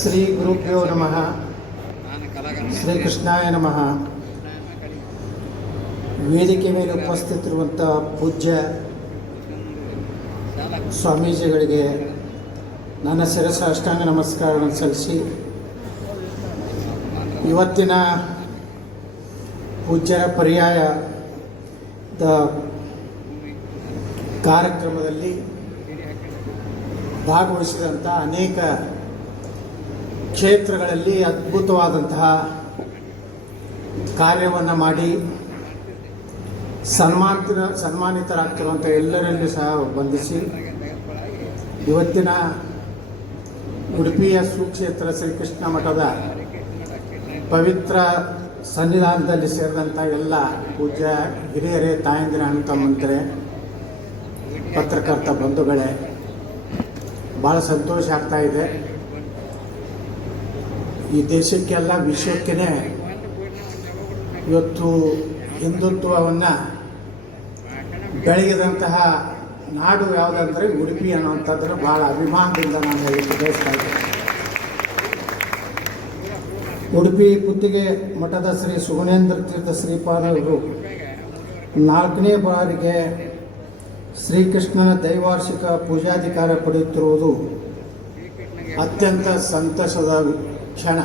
ಶ್ರೀ ಗುರುಭ್ಯೋ ನಮಃ. ಶ್ರೀಕೃಷ್ಣಾಯ ನಮಃ. ವೇದಿಕೆ ಮೇಲೆ ಉಪಸ್ಥಿತಿರುವಂಥ ಪೂಜ್ಯ ಸ್ವಾಮೀಜಿಗಳಿಗೆ ನನ್ನ ಶಿರಸ ಅಷ್ಟಾಂಗ ನಮಸ್ಕಾರಗಳನ್ನು ಸಲ್ಲಿಸಿ, ಇವತ್ತಿನ ಪೂಜ್ಯರ ಪರ್ಯಾಯದ ಕಾರ್ಯಕ್ರಮದಲ್ಲಿ ಭಾಗವಹಿಸಿದಂಥ ಅನೇಕ ಕ್ಷೇತ್ರಗಳಲ್ಲಿ ಅದ್ಭುತವಾದಂತಹ ಕಾರ್ಯವನ್ನು ಮಾಡಿ ಸನ್ಮಾನಿತರಾಗ್ತಿರುವಂಥ ಎಲ್ಲರಲ್ಲೂ ಸಹ ಬಂಧಿಸಿ, ಇವತ್ತಿನ ಉಡುಪಿಯ ಸುಕ್ಷೇತ್ರ ಶ್ರೀಕೃಷ್ಣ ಮಠದ ಪವಿತ್ರ ಸನ್ನಿಧಾನದಲ್ಲಿ ಸೇರಿದಂಥ ಎಲ್ಲ ಪೂಜ್ಯ ಹಿರಿಯರೇ, ತಾಯಂದಿರ, ಅಣ್ಣ ತಮ್ಮಂದಿರೇ, ಪತ್ರಕರ್ತ ಬಂಧುಗಳೇ, ಭಾಳ ಸಂತೋಷ ಆಗ್ತಾ ಇದೆ. ಈ ದೇಶಕ್ಕೆಲ್ಲ ವಿಶ್ವಕ್ಕೇ ಇವತ್ತು ಹಿಂದುತ್ವವನ್ನು ಬೆಳಗಿದಂತಹ ನಾಡು ಯಾವುದಂದರೆ ಉಡುಪಿ ಅನ್ನುವಂಥದ್ದನ್ನು ಭಾಳ ಅಭಿಮಾನದಿಂದ ನಾನು ಹೇಳಲಿಕ್ಕೆ ಬಯಸ್ತಾ ಇದ್ದೇನೆ. ಉಡುಪಿ ಪುತ್ತಿಗೆ ಮಠದ ಶ್ರೀ ಸುಗುಣೇಂದ್ರ ತೀರ್ಥ ಶ್ರೀಪಾದರು 4ನೇ ಬಾರಿಗೆ ಶ್ರೀಕೃಷ್ಣನ ದೈವಾರ್ಷಿಕ ಪೂಜಾಧಿಕಾರ ಪಡೆಯುತ್ತಿರುವುದು ಅತ್ಯಂತ ಸಂತಸದ ಕ್ಷಣ.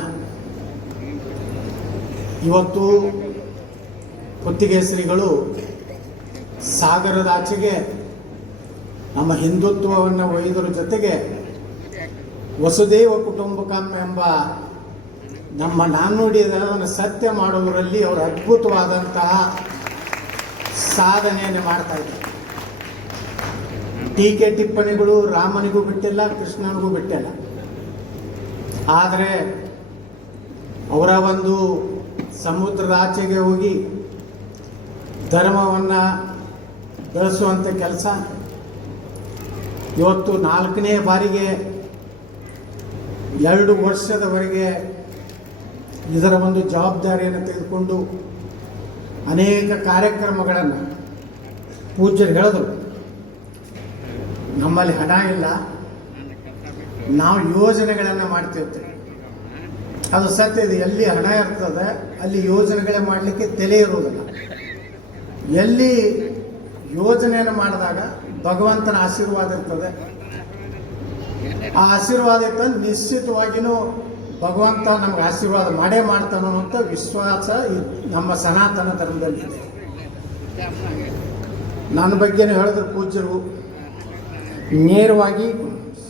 ಇವತ್ತು ಪುತ್ತಿಗೆ ಶ್ರೀಗಳು ಸಾಗರದಾಚೆಗೆ ನಮ್ಮ ಹಿಂದುತ್ವವನ್ನು ಒಯ್ದರ ಜೊತೆಗೆ ವಸುದೇವ ಕುಟುಂಬಕಂ ಎಂಬ ನಮ್ಮ ನಾಣ್ಣುಡಿಯನ್ನು ಸತ್ಯ ಮಾಡುವುದರಲ್ಲಿ ಅವರು ಅದ್ಭುತವಾದಂತಹ ಸಾಧನೆಯನ್ನು ಮಾಡ್ತಾ ಇದ್ದಾರೆ. ಟೀಕೆ ಟಿಪ್ಪಣಿಗಳು ರಾಮನಿಗೂ ಬಿಟ್ಟಿಲ್ಲ, ಕೃಷ್ಣನಿಗೂ ಬಿಟ್ಟಿಲ್ಲ. ಆದರೆ ಅವರ ಒಂದು ಸಮುದ್ರದ ಆಚೆಗೆ ಹೋಗಿ ಧರ್ಮವನ್ನು ಬೆಳೆಸುವಂಥ ಕೆಲಸ ಇವತ್ತು 4ನೇ ಬಾರಿಗೆ 2 ವರ್ಷದವರೆಗೆ ಇದರ ಒಂದು ಜವಾಬ್ದಾರಿಯನ್ನು ತೆಗೆದುಕೊಂಡು ಅನೇಕ ಕಾರ್ಯಕ್ರಮಗಳನ್ನು ಪೂಜ್ಯರು ಹೇಳಿದರು. ನಮ್ಮಲ್ಲಿ ಹಣ ಇಲ್ಲ, ನಾವು ಯೋಜನೆಗಳನ್ನು ಮಾಡ್ತಿರ್ತೀವಿ. ಅದು ಸತ್ಯ ಇದೆ. ಎಲ್ಲಿ ಹಣ ಇರ್ತದೆ ಅಲ್ಲಿ ಯೋಜನೆಗಳೇ ಮಾಡಲಿಕ್ಕೆ ತಲೆ ಇರುವುದಿಲ್ಲ. ಎಲ್ಲಿ ಯೋಜನೆಯನ್ನು ಮಾಡಿದಾಗ ಭಗವಂತನ ಆಶೀರ್ವಾದ ಇರ್ತದೆ. ಆ ಆಶೀರ್ವಾದ ಇರ್ತದೆ, ನಿಶ್ಚಿತವಾಗಿಯೂ ಭಗವಂತ ನಮ್ಗೆ ಆಶೀರ್ವಾದ ಮಾಡೇ ಮಾಡ್ತಾನೆ ಅನ್ನುವಂಥ ವಿಶ್ವಾಸ ನಮ್ಮ ಸನಾತನ ಧರ್ಮದಲ್ಲಿದೆ. ನನ್ನ ಬಗ್ಗೆನೇ ಹೇಳಿದ್ರು ಪೂಜ್ಯರು, ನೇರವಾಗಿ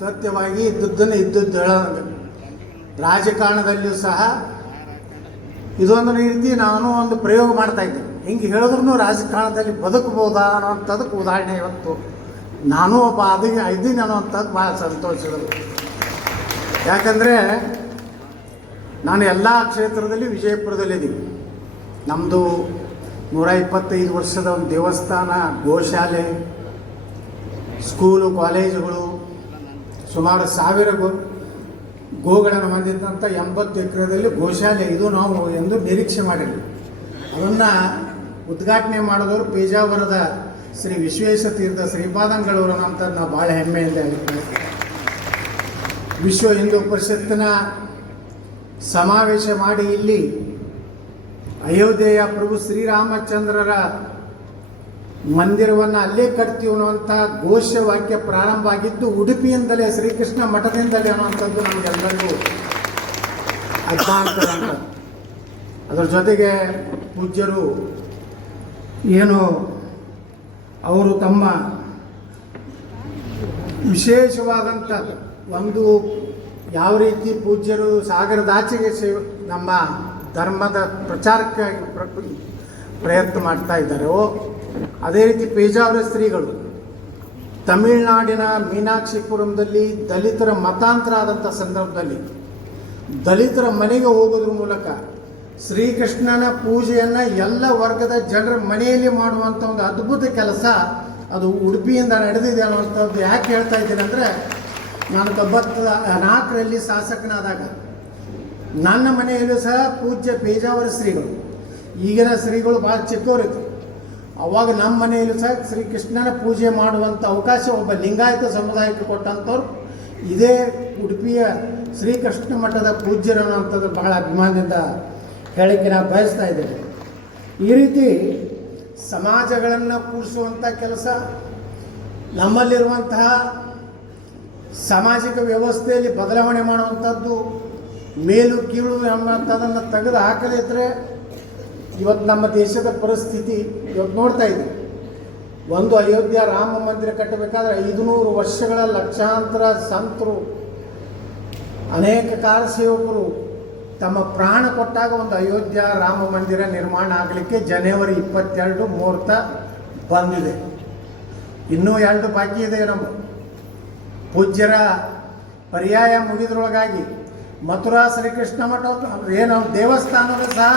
ಸತ್ಯವಾಗಿ ಇದ್ದದ್ದನ್ನು ಇದ್ದದ್ದು ಹೇಳೋದು. ರಾಜಕಾರಣದಲ್ಲಿಯೂ ಸಹ ಇದೊಂದು ರೀತಿ ನಾನು ಒಂದು ಪ್ರಯೋಗ ಮಾಡ್ತಾ ಇದ್ದೆ. ಹಿಂಗೆ ಹೇಳಿದ್ರು ರಾಜಕಾರಣದಲ್ಲಿ ಬದುಕಬಹುದಾ ಅನ್ನೋಂಥದಕ್ಕೆ ಉದಾಹರಣೆ ಇವತ್ತು ನಾನು ಒಬ್ಬ ಇದ್ದೀನಿ ಅನ್ನೋವಂಥದ್ದು ಭಾಳ ಸಂತೋಷಗಳು. ಯಾಕಂದರೆ ನಾನು ಎಲ್ಲ ಕ್ಷೇತ್ರದಲ್ಲಿ ವಿಜಯಪುರದಲ್ಲಿದ್ದೀವಿ. ನಮ್ಮದು 125 ವರ್ಷದ ಒಂದು ದೇವಸ್ಥಾನ, ಗೋಶಾಲೆ, ಸ್ಕೂಲು, ಕಾಲೇಜುಗಳು, ಸುಮಾರು 1000 ಗೋಗಳನ್ನು ಹೊಂದಿದ್ದಂಥ 80 ಎಕರೆದಲ್ಲಿ ಗೋಶಾಲೆ. ಇದು ನಾವು ಎಂದು ನಿರೀಕ್ಷೆ ಮಾಡಿದ್ವಿ. ಅದನ್ನು ಉದ್ಘಾಟನೆ ಮಾಡಿದವರು ಪೇಜಾವರದ ಶ್ರೀ ವಿಶ್ವೇಶ ತೀರ್ಥ ಶ್ರೀಪಾದಂಗಳವರು ಅಂತ ನಾವು ಭಾಳ ಹೆಮ್ಮೆಯಿಂದ ಹೇಳ್ತೀವಿ. ವಿಶ್ವ ಹಿಂದೂ ಪರಿಷತ್ತಿನ ಸಮಾವೇಶ ಮಾಡಿ ಇಲ್ಲಿ ಅಯೋಧ್ಯೆಯ ಪ್ರಭು ಶ್ರೀರಾಮಚಂದ್ರರ ಮಂದಿರವನ್ನು ಅಲ್ಲೇ ಕಟ್ತೀವಿ ಅನ್ನುವಂಥ ಘೋಷವಾಕ್ಯ ಪ್ರಾರಂಭ ಆಗಿದ್ದು ಉಡುಪಿಯಿಂದಲೇ, ಶ್ರೀಕೃಷ್ಣ ಮಠದಿಂದಲೇ ಅನ್ನುವಂಥದ್ದು ನಮಗೆಲ್ಲರಿಗೂ ಅಜ್ಞಾಂತರ. ಅದರ ಜೊತೆಗೆ ಪೂಜ್ಯರು ಏನು ಅವರು ತಮ್ಮ ವಿಶೇಷವಾದಂಥ ಒಂದು ಯಾವ ರೀತಿ ಪೂಜ್ಯರು ಸಾಗರದಾಚೆಗೆ ನಮ್ಮ ಧರ್ಮದ ಪ್ರಚಾರಕ್ಕಾಗಿ ಪ್ರಯತ್ನ ಮಾಡ್ತಾ ಇದ್ದಾರೋ, ಅದೇ ರೀತಿ ಪೇಜಾವರ ಶ್ರೀಗಳು ತಮಿಳುನಾಡಿನ ಮೀನಾಕ್ಷಿಪುರಂದಲ್ಲಿ ದಲಿತರ ಮತಾಂತರ ಆದಂಥ ಸಂದರ್ಭದಲ್ಲಿ ದಲಿತರ ಮನೆಗೆ ಹೋಗೋದ್ರ ಮೂಲಕ ಶ್ರೀಕೃಷ್ಣನ ಪೂಜೆಯನ್ನು ಎಲ್ಲ ವರ್ಗದ ಜನರ ಮನೆಯಲ್ಲಿ ಮಾಡುವಂಥ ಒಂದು ಅದ್ಭುತ ಕೆಲಸ ಅದು ಉಡುಪಿಯಿಂದ ನಡೆದಿದೆ ಅನ್ನುವಂಥದ್ದು. ಯಾಕೆ ಹೇಳ್ತಾ ಇದ್ದೀನಿ ಅಂದರೆ, ನಾನು 94ರಲ್ಲಿ ಶಾಸಕನಾದಾಗ ನನ್ನ ಮನೆಯಲ್ಲೂ ಸಹ ಪೂಜ್ಯ ಪೇಜಾವರ ಶ್ರೀಗಳು, ಈಗಿನ ಶ್ರೀಗಳು ಭಾಳ ಚಿಕ್ಕವರಿತ್ತು, ಅವಾಗ ನಮ್ಮ ಮನೆಯಲ್ಲೂ ಸಹ ಶ್ರೀಕೃಷ್ಣನ ಪೂಜೆ ಮಾಡುವಂಥ ಅವಕಾಶ ಒಬ್ಬ ಲಿಂಗಾಯತ ಸಮುದಾಯಕ್ಕೆ ಕೊಟ್ಟಂಥವ್ರು ಇದೇ ಉಡುಪಿಯ ಶ್ರೀಕೃಷ್ಣ ಮಠದ ಪೂಜ್ಯರು ಅನ್ನುವಂಥದ್ದು ಬಹಳ ಅಭಿಮಾನದಿಂದ ಹೇಳಿಕೆ ನಾವು ಬಯಸ್ತಾ ಇದ್ದೇವೆ. ಈ ರೀತಿ ಸಮಾಜಗಳನ್ನು ಕೂಡಿಸುವಂಥ ಕೆಲಸ, ನಮ್ಮಲ್ಲಿರುವಂತಹ ಸಾಮಾಜಿಕ ವ್ಯವಸ್ಥೆಯಲ್ಲಿ ಬದಲಾವಣೆ ಮಾಡುವಂಥದ್ದು, ಮೇಲು ಕೀಳು ಅನ್ನುವಂಥದ್ದನ್ನು ತೆಗೆದು ಹಾಕದಿದ್ದರೆ ಇವತ್ತು ನಮ್ಮ ದೇಶದ ಪರಿಸ್ಥಿತಿ ಇವತ್ತು ನೋಡ್ತಾ ಇದ್ದೀವಿ. ಒಂದು ಅಯೋಧ್ಯ ರಾಮ ಮಂದಿರ ಕಟ್ಟಬೇಕಾದ್ರೆ 500 ವರ್ಷಗಳ ಲಕ್ಷಾಂತರ ಸಂತರು, ಅನೇಕ ಕಾರ್ಯಸೇವಕರು ತಮ್ಮ ಪ್ರಾಣ ಕೊಟ್ಟಾಗ ಒಂದು ಅಯೋಧ್ಯ ರಾಮ ಮಂದಿರ ನಿರ್ಮಾಣ ಆಗಲಿಕ್ಕೆ ಜನವರಿ 22 ಮುಹೂರ್ತ ಬಂದಿದೆ. ಇನ್ನೂ 2 ಬಾಕಿ ಇದೆ. ನಮ್ಮ ಪೂಜ್ಯರ ಪರ್ಯಾಯ ಮುಗಿದ್ರೊಳಗಾಗಿ ಮಥುರಾ ಶ್ರೀಕೃಷ್ಣ ಮಠ ಏನು ದೇವಸ್ಥಾನದ ಸಹ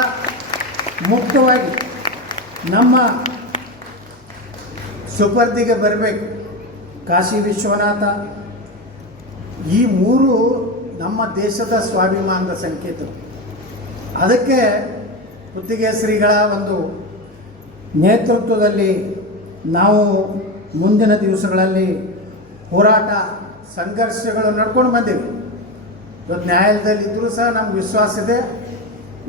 ಮುಕ್ತವಾಗಿ ನಮ್ಮ ಸುಪರ್ದಿಗೆ ಬರಬೇಕು. ಕಾಶಿ ವಿಶ್ವನಾಥ, ಈ 3 ನಮ್ಮ ದೇಶದ ಸ್ವಾಭಿಮಾನದ ಸಂಕೇತ. ಅದಕ್ಕೆ ಕುತ್ತಿಗೆ ಶ್ರೀಗಳ ಒಂದು ನೇತೃತ್ವದಲ್ಲಿ ನಾವು ಮುಂದಿನ ದಿವಸಗಳಲ್ಲಿ ಹೋರಾಟ ಸಂಘರ್ಷಗಳು ನಡ್ಕೊಂಡು ಬಂದೀವಿ. ಇವತ್ತು ನ್ಯಾಯಾಲಯದಲ್ಲಿ ಇದ್ದರೂ ಸಹ ನಮ್ಗೆ ವಿಶ್ವಾಸ ಇದೆ,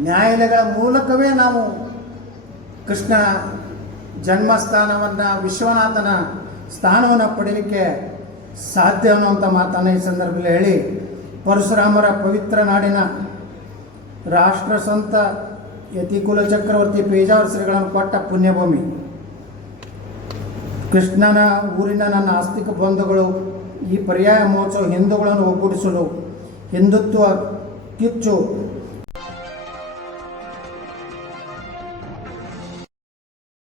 ನ್ಯಾಯಾಲಯಗಳ ಮೂಲಕವೇ ನಾವು ಕೃಷ್ಣ ಜನ್ಮಸ್ಥಾನವನ್ನು, ವಿಶ್ವನಾಥನ ಸ್ಥಾನವನ್ನು ಪಡೀಲಿಕ್ಕೆ ಸಾಧ್ಯ ಅನ್ನುವಂಥ ಮಾತನ್ನು ಈ ಸಂದರ್ಭದಲ್ಲಿ ಹೇಳಿ, ಪರಶುರಾಮರ ಪವಿತ್ರ ನಾಡಿನ ರಾಷ್ಟ್ರ ಸಂತ ಯತಿಕುಲ ಚಕ್ರವರ್ತಿ ಪೇಜಾವರ ಶ್ರೀಗಳನ್ನು ಕೊಟ್ಟ ಪುಣ್ಯಭೂಮಿ ಕೃಷ್ಣನ ಊರಿನ ನನ್ನ ಆಸ್ತಿಕ ಬಂಧುಗಳು ಈ ಪರ್ಯಾಯ ಮಹೋತ್ಸವ ಹಿಂದೂಗಳನ್ನು ಒಗ್ಗೂಡಿಸಲು ಹಿಂದುತ್ವ ಕಿಚ್ಚು